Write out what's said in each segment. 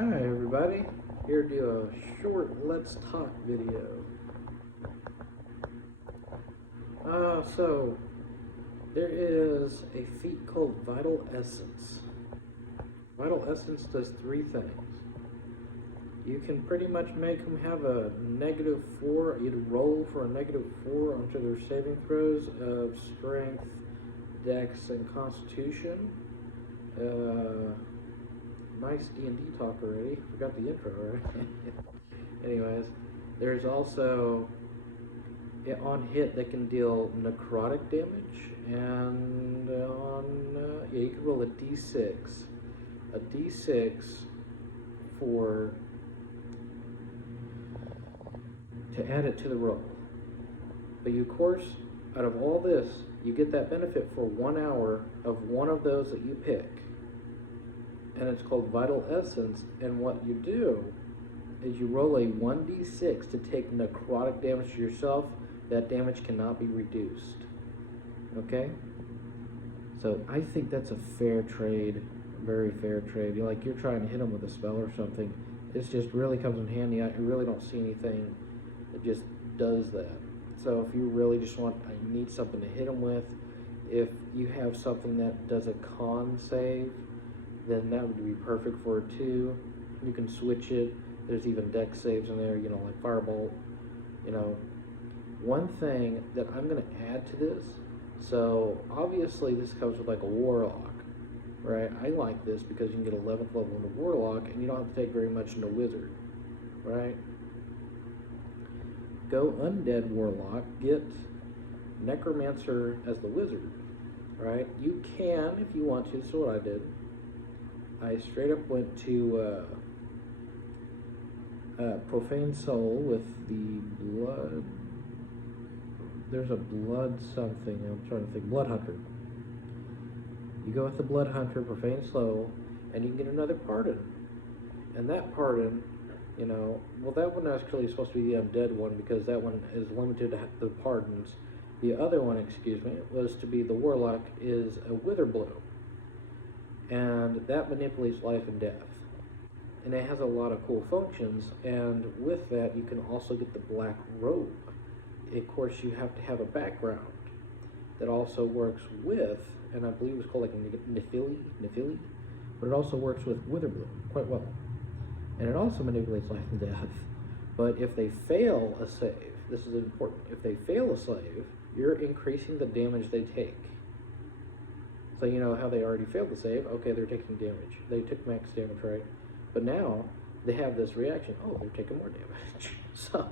Hi everybody, here to do a short Let's Talk video. So there is a feat called Vital Essence. Vital Essence does three things. You can pretty much make them have a -4, you'd roll for a -4 onto their saving throws of Strength, Dex, and Constitution. Nice D&D talk already. Forgot the intro, right? Anyways, there's also on hit they can deal necrotic damage, and yeah, you can roll a d6 for to add it to the roll. But you, of course, out of all this, you get that benefit for 1 hour of one of those that you pick, and it's called Vital Essence. And what you do is you roll a 1d6 to take necrotic damage to yourself. That damage cannot be reduced. Okay? So I think that's a fair trade, very fair trade. You're trying to hit them with a spell or something. It just really comes in handy. I really don't see anything that just does that. So if you really just I need something to hit them with. If you have something that does a con save, then that would be perfect for it too. You can switch it. There's even dex saves in there, like Firebolt. One thing that I'm going to add to this, so obviously this comes with like a Warlock, right? I like this because you can get 11th level in a Warlock and you don't have to take very much in a Wizard, right? Go Undead Warlock, get Necromancer as the Wizard, right? You can, if you want to. This is what I did. I straight up went to Profane Soul with the blood. There's a blood something. I'm trying to think. Blood Hunter. You go with the Blood Hunter, Profane Soul, and you can get another Pardon. And that Pardon, well, that one actually is supposed to be the Undead one because that one is limited to the Pardons. The other one, was to be the Warlock, is a Wither Blow. And that manipulates life and death. And it has a lot of cool functions, and with that you can also get the Black Robe. Of course, you have to have a background that also works with, and I believe it was called like Nephili, but it also works with Witherbloom quite well. And it also manipulates life and death. But if they fail a save, this is important, if they fail a save, you're increasing the damage they take. So you know how they already failed the save, okay, they're taking damage. They took max damage, right? But now they have this reaction, oh, they're taking more damage. So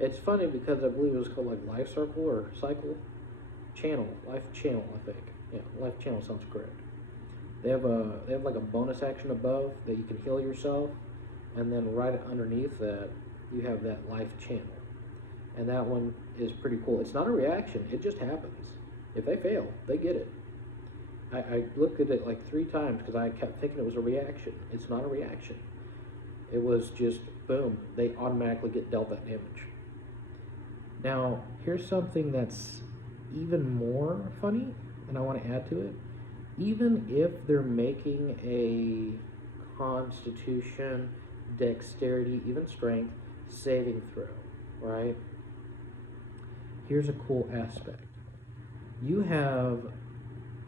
it's funny because I believe it was called like Life Circle or Cycle Channel, Life Channel, I think. Yeah, Life Channel sounds correct. They have like a bonus action above that you can heal yourself, and then right underneath that you have that Life Channel. And that one is pretty cool. It's not a reaction, it just happens. If they fail, they get it. I looked at it like 3 times because I kept thinking it was a reaction. It's not a reaction. It was just, boom, they automatically get dealt that damage. Now, here's something that's even more funny, and I want to add to it. Even if they're making a Constitution, Dexterity, even Strength saving throw, right? Here's a cool aspect. You have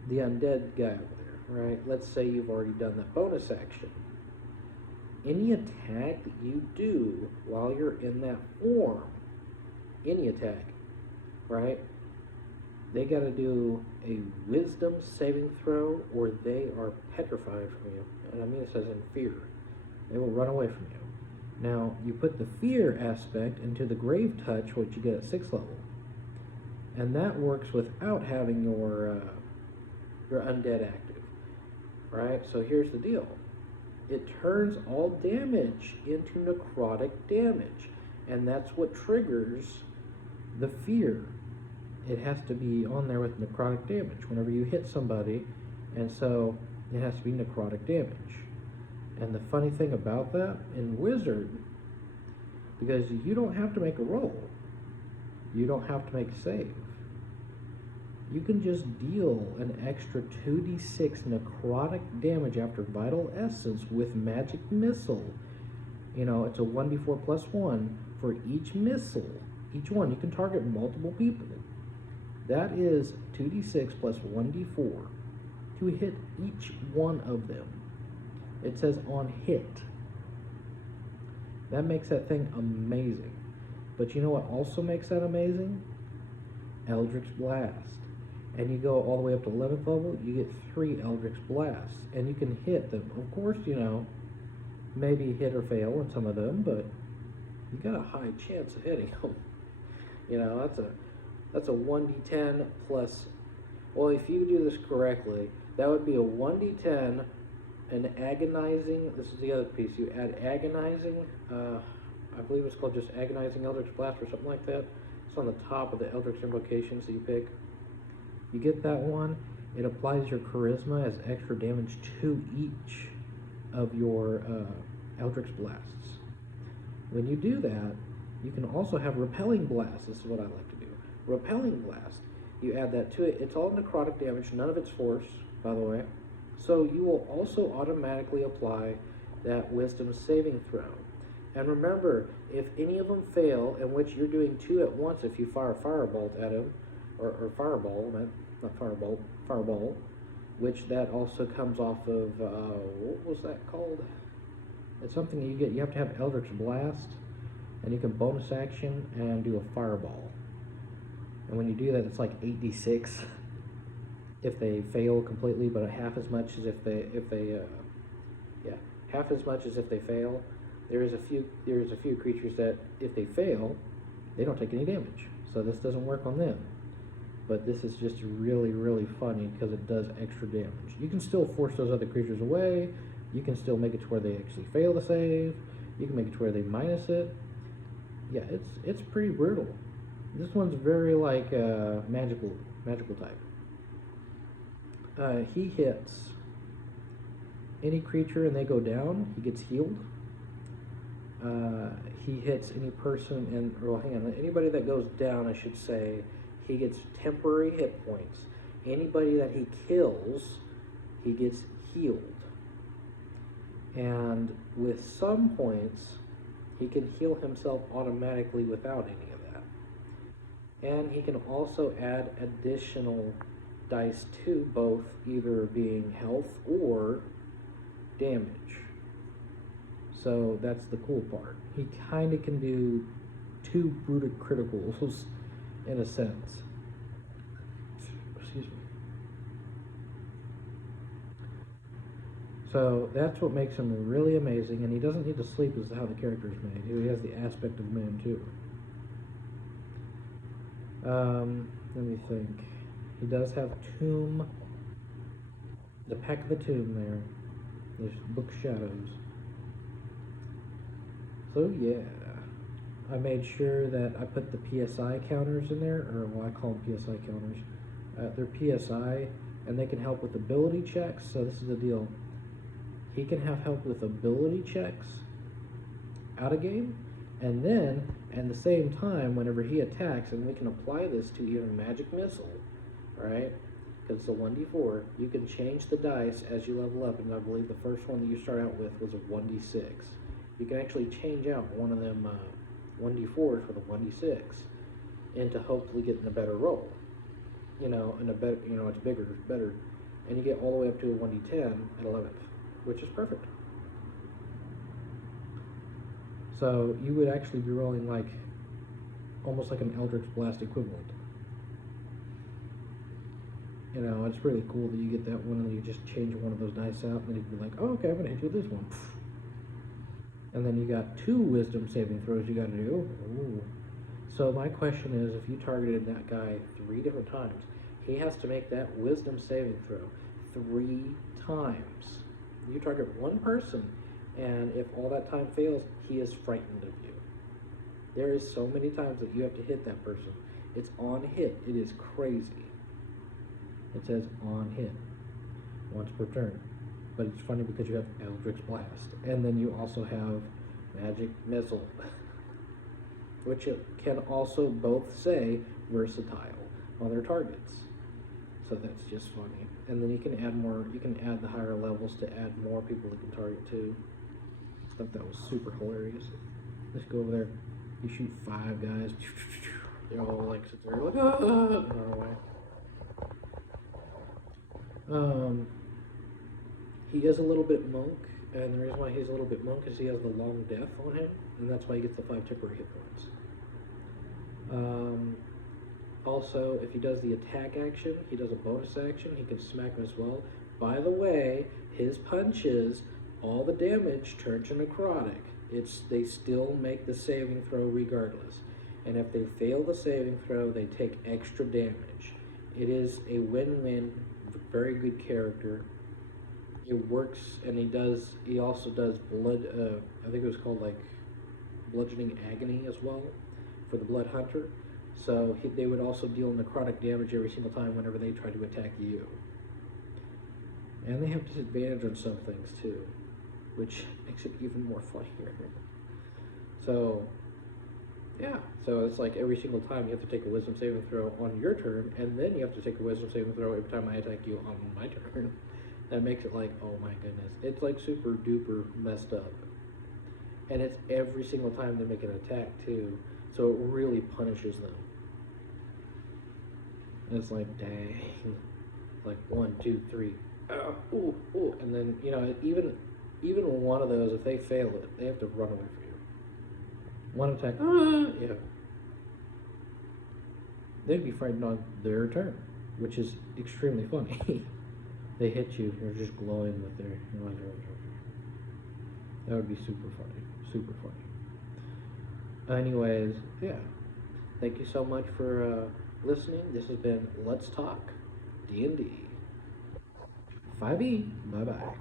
the undead guy over there, right? Let's say you've already done that bonus action. Any attack that you do while you're in that form, any attack, right? They got to do a Wisdom saving throw, or they are petrified from you. And I mean this as in fear. They will run away from you. Now, you put the fear aspect into the Grave Touch, which you get at 6th level. And that works without having your undead active, right? So here's the deal. It turns all damage into necrotic damage, and that's what triggers the fear. It has to be on there with necrotic damage whenever you hit somebody, and so it has to be necrotic damage. And the funny thing about that, in Wizard, because you don't have to make a roll, you don't have to make a save, you can just deal an extra 2d6 necrotic damage after Vital Essence with Magic Missile. You know, it's a 1d4 plus 1 for each missile. Each one, you can target multiple people. That is 2d6 plus 1d4 to hit each one of them. It says on hit. That makes that thing amazing. But you know what also makes that amazing? Eldritch Blast. And you go all the way up to 11th level, you get 3 Eldritch Blasts. And you can hit them. Of course, you know, maybe hit or fail on some of them, but you got a high chance of hitting them. You know, that's a 1d10 plus, well, if you do this correctly, that would be a 1d10, an agonizing, this is the other piece, you add agonizing, I believe it's called just agonizing Eldritch Blast or something like that. It's on the top of the Eldritch Invocations that you pick. You get that one, it applies your charisma as extra damage to each of your Eldritch Blasts. When you do that, you can also have Repelling Blast. This is what I like to do. Repelling Blast. You add that to it. It's all necrotic damage, none of it's force, by the way. So you will also automatically apply that Wisdom saving throw. And remember, if any of them fail, in which you're doing 2 at once if you fire Firebolt at him, or Fireball, not Firebolt, Fireball, which that also comes off of, what was that called? It's something you get, you have to have Eldritch Blast, and you can bonus action and do a Fireball. And when you do that, it's like 8d6 if they fail completely, but half as much as if they half as much as if they fail. There's a few creatures that if they fail, they don't take any damage. So this doesn't work on them. But this is just really, really funny because it does extra damage. You can still force those other creatures away. You can still make it to where they actually fail the save. You can make it to where they minus it. Yeah, it's pretty brutal. This one's very like magical type. He hits any creature and they go down, he gets healed. He hits any person and, well, hang on, anybody that goes down, I should say, he gets temporary hit points. Anybody that he kills, he gets healed. And with some points, he can heal himself automatically without any of that. And he can also add additional dice to both, either being health or damage. So that's the cool part. He kind of can do 2 brutal criticals in a sense. Excuse me. So that's what makes him really amazing, and he doesn't need to sleep is how the character is made. He has the aspect of man too. Let me think. He does have Tomb, the Pack of the Tomb there. There's Book Shadows. So yeah, I made sure that I put the PSI counters in there, or well, I call them PSI counters. They're PSI, and they can help with ability checks. So this is the deal. He can have help with ability checks out of game, and then at the same time, whenever he attacks, and we can apply this to even Magic Missile, right? Because it's a 1d4, you can change the dice as you level up, and I believe the first one that you start out with was a 1d6. You can actually change out one of them 1d4s with a 1d6 into hopefully getting a better roll. You know, and a better, you know, it's bigger, it's better, and you get all the way up to a 1d10 at 11th, which is perfect. So you would actually be rolling like almost like an Eldritch Blast equivalent. You know, it's really cool that you get that one and you just change one of those dice out, and then you can be like, oh, okay, I'm gonna hit you with this one. And then you got 2 wisdom saving throws you gotta do. Ooh. So my question is, if you targeted that guy 3 different times, he has to make that wisdom saving throw 3 times. You target one person, and if all that time fails, he is frightened of you. There is so many times that you have to hit that person. It's on hit. It is crazy. It says on hit once per turn. But it's funny because you have Eldritch Blast, and then you also have Magic Missile, which it can also both say versatile on their targets. So that's just funny. And then you can add more, you can add the higher levels to add more people you can target too. I thought that was super hilarious. Just go over there, you shoot 5 guys, they're all like sit there like, ah, and run away. He is a little bit monk, and the reason why he's a little bit monk is he has the long death on him, and that's why he gets the 5 temporary hit points. Also, if he does the attack action, he does a bonus action, he can smack him as well. By the way, his punches, all the damage turns to necrotic. They still make the saving throw regardless. And if they fail the saving throw, they take extra damage. It is a win-win, very good character. It works, and he also does blood, I think it was called like bludgeoning agony as well for the blood hunter. So they would also deal necrotic damage every single time whenever they try to attack you. And they have disadvantage on some things too, which makes it even more funnier. So, yeah. So it's like every single time you have to take a wisdom saving throw on your turn, and then you have to take a wisdom saving throw every time I attack you on my turn. That makes it like, oh my goodness. It's like super duper messed up. And it's every single time they make an attack too. So it really punishes them. And it's like, dang. Like 1, 2, 3. Ooh, ooh. And then, you know, even one of those, if they fail it, they have to run away from you. One attack, yeah. They'd be frightened on their turn, which is extremely funny. They hit you, you're just glowing with their. That would be super funny. Super funny. Anyways, yeah. Thank you so much for listening. This has been Let's Talk D&D. 5e. Bye-bye.